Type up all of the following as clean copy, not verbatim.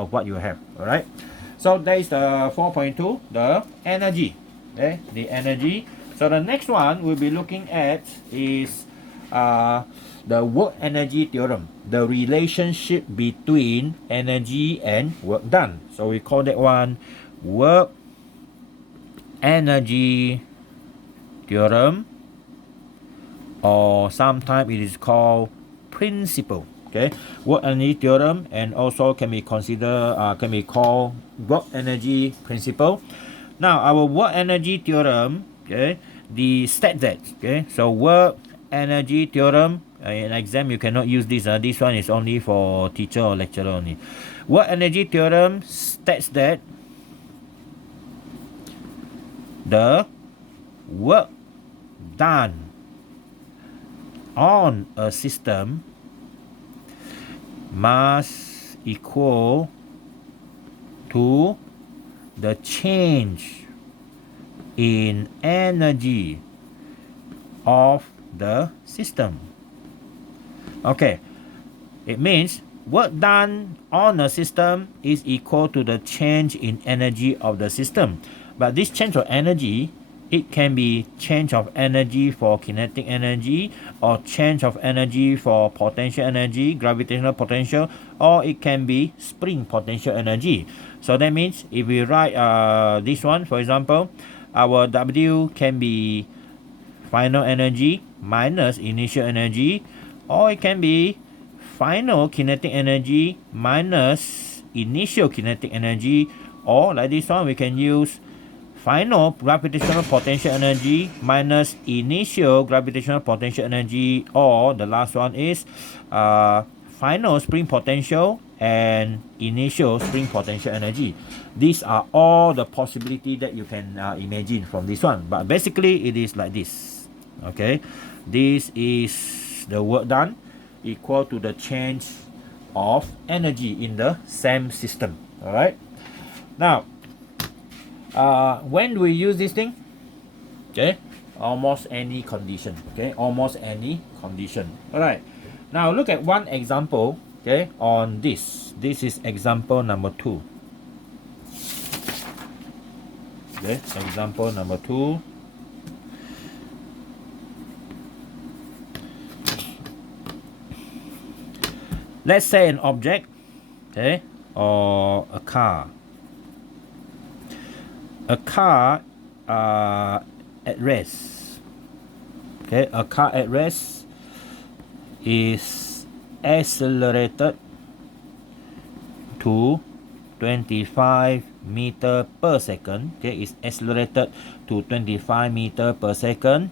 of what you have. All right. So that is the 4.2, the energy. Okay, the energy. So the next one we'll be looking at is the work energy theorem, the relationship between energy and work done. So we call that one work energy theorem, or sometimes it is called principle. Okay, work energy theorem, and also can be called work energy principle. Now our work energy theorem, okay, the stat that, okay, so work energy theorem, in exam you cannot use this. This one is only for teacher or lecturer only. Work energy theorem states that the work done on a system must equal to the change in energy of the system. Okay, it means work done on a system is equal to the change in energy of the system. But this change of energy, it can be change of energy for kinetic energy, or change of energy for potential energy, gravitational potential, or it can be spring potential energy. So that means if we write this one, for example, our W can be final energy minus initial energy, or it can be final kinetic energy minus initial kinetic energy, or like this one we can use final gravitational potential energy minus initial gravitational potential energy, or the last one is final spring potential and initial spring potential energy. These are all the possibility that you can imagine from this one, but basically it is like this. Okay, this is the work done equal to the change of energy in the same system. All right, now when do we use this thing? Okay, almost any condition. Okay, almost any condition. All right, now look at one example. Okay, on this is example number 2. Okay, example number 2. Let's say an object, okay, or a car. A car at rest. Okay, a car at rest is accelerated to 25 meter per second. Okay, it's accelerated to 25 meter per second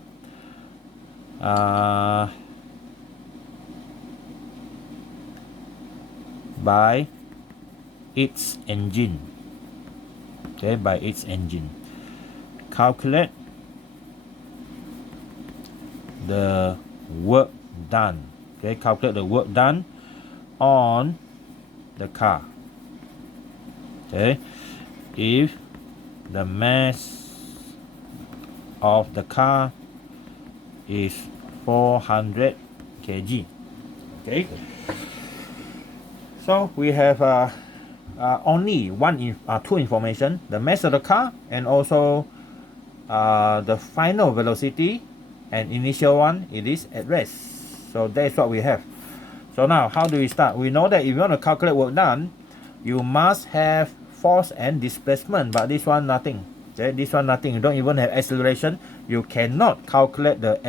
by its engine. Okay, by its engine. Calculate the work done. Okay, calculate the work done on the car. Okay, if the mass of the car is 400 kg. Okay, so we have only two information: the mass of the car and also the final velocity, and initial one, it is at rest. So that's what we have. So now how do we start? We know that if you want to calculate work done, you must have force and displacement, but this one nothing. Okay, this one nothing. You don't even have acceleration. You cannot calculate the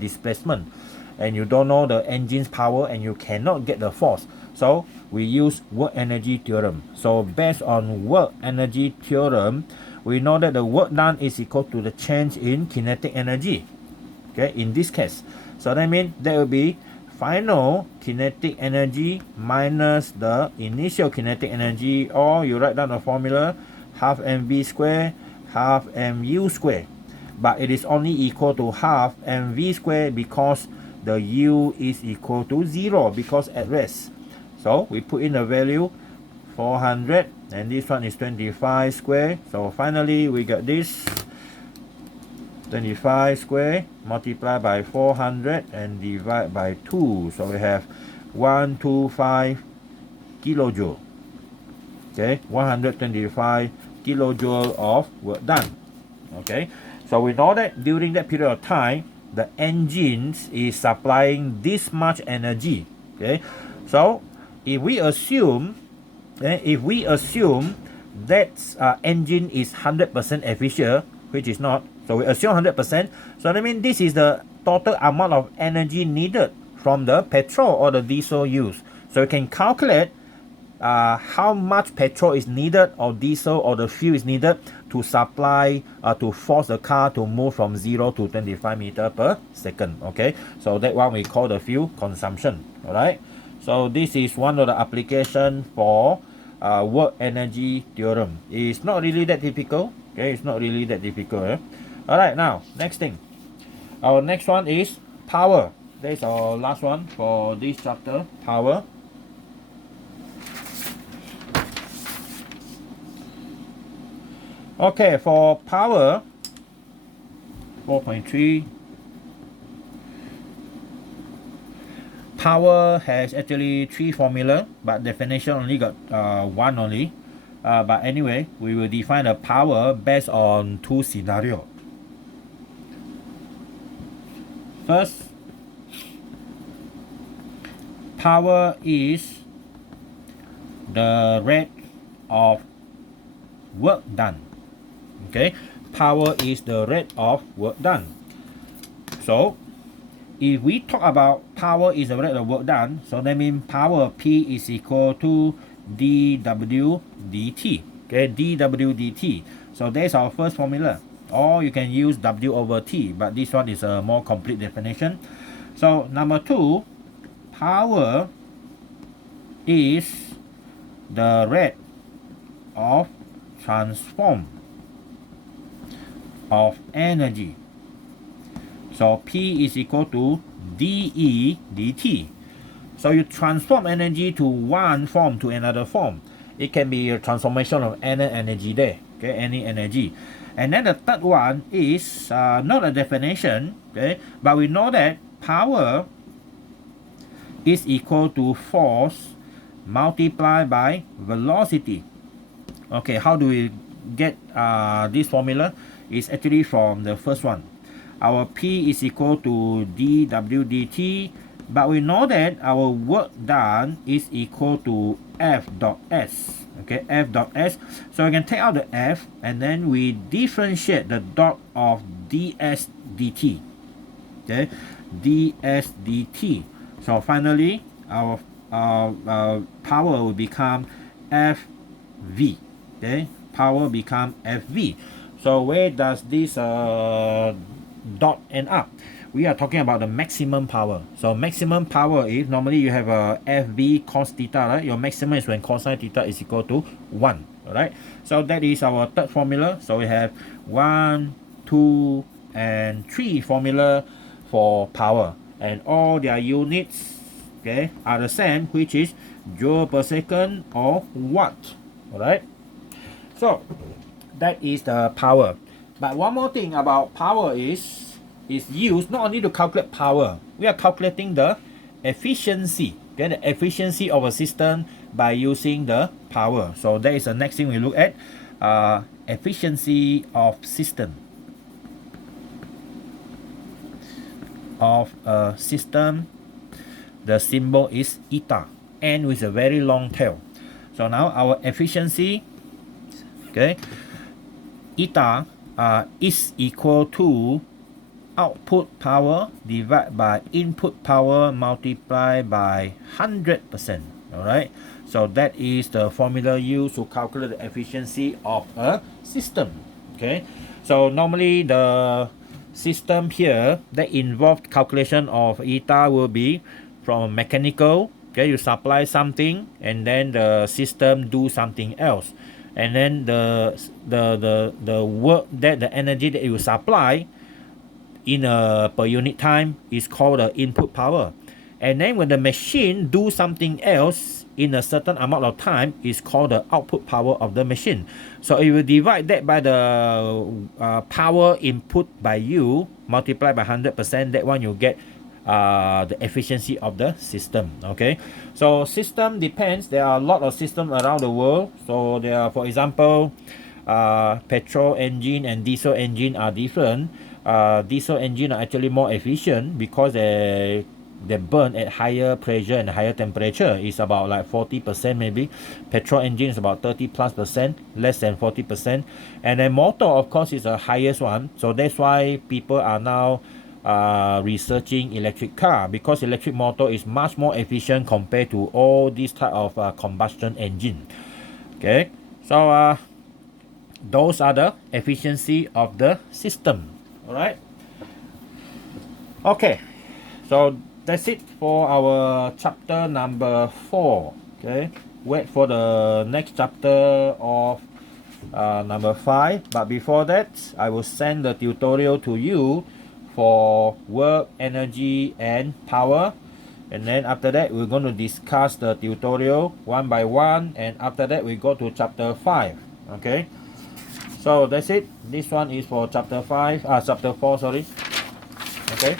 displacement, and you don't know the engine's power, and you cannot get the force. So we use work energy theorem. So based on work energy theorem, we know that the work done is equal to the change in kinetic energy. Okay, in this case, so that means that will be final kinetic energy minus the initial kinetic energy, or you write down the formula: half mv square half mu square, but it is only equal to half mv square because the u is equal to 0 because at rest. So we put in the value 400, and this one is 25 square. So finally we got this 25 square multiplied by 400 and divide by 2. So we have 125 kilojoule. Okay, 125 kilojoule of work done. Okay, so we know that during that period of time, the engine is supplying this much energy. Okay, so if we assume, that engine is 100% efficient, which is not, so we assume 100%. So that means this is the total amount of energy needed from the petrol or the diesel use. So you can calculate how much petrol is needed or diesel or the fuel is needed to supply to force the car to move from 0 to 25 meter per second. Okay, so that one we call the fuel consumption. All right, so this is one of the application for work energy theorem. It's not really that difficult. Okay, it's not really that difficult. All right, now next thing, our next one is power. That's our last one for this chapter, power. Okay, for power, 4.3. Power has actually 3 formula, but definition only got one only. But anyway, we will define the power based on 2 scenarios. First, power is the rate of work done. Okay, power is the rate of work done. So if we talk about power is the rate of work done, so that means power P is equal to dW dt. Okay, dW dt. So that's our first formula. Or you can use W over T, but this one is a more complete definition. So number 2, power is the rate of transform of energy. So P is equal to dE dt. So you transform energy to one form to another form. It can be a transformation of any energy there. Okay, any energy. And then the third one is not a definition. Okay, but we know that power is equal to force multiplied by velocity. Okay, how do we get this formula? It's actually from the first one. Our P is equal to dW dt, but we know that our work done is equal to F dot S. Okay, F dot S. So we can take out the F and then we differentiate the dot of ds dt. Okay, ds dt. So finally, our power will become Fv. Okay, power become Fv. So where does this dot end up? We are talking about the maximum power. So maximum power is normally you have a Fv cos theta, right? Your maximum is when cosine theta is equal to 1. Alright. So that is our third formula. So we have 1, 2, and 3 formula for power. And all their units, okay, are the same, which is joule per second or watt. Alright. So that is the power. But one more thing about power is used not only to calculate power. We are calculating the efficiency. Okay, the efficiency of a system by using the power. So that is the next thing we look at. Efficiency of system. Of a system. The symbol is eta, and with a very long tail. So now our efficiency, okay, eta is equal to output power divided by input power multiplied by 100%. Alright, so that is the formula used to calculate the efficiency of a system. Okay, so normally the system here that involved calculation of eta will be from mechanical. Okay, you supply something and then the system do something else, and then the work that the energy that you supply in a per unit time is called the input power. And then when the machine do something else in a certain amount of time is called the output power of the machine. So if you divide that by the power input by you multiplied by 100%, that one you get the efficiency of the system. Okay, so system depends. There are a lot of systems around the world. So there are, for example, petrol engine and diesel engine are different. Diesel engine are actually more efficient because they burn at higher pressure and higher temperature. It's about like 40% maybe. Petrol engine is about 30+%, less than 40%. And then motor, of course, is the highest one. So that's why people are now researching electric car, because electric motor is much more efficient compared to all these type of combustion engine. Okay, so those are the efficiency of the system. All right. Okay, so that's it for our chapter number 4. Okay, wait for the next chapter of number 5. But before that, I will send the tutorial to you for work, energy, and power. And then after that, we're going to discuss the tutorial one by one. And after that, we go to chapter 5. Okay, so that's it. This one is for chapter 4, sorry. Okay.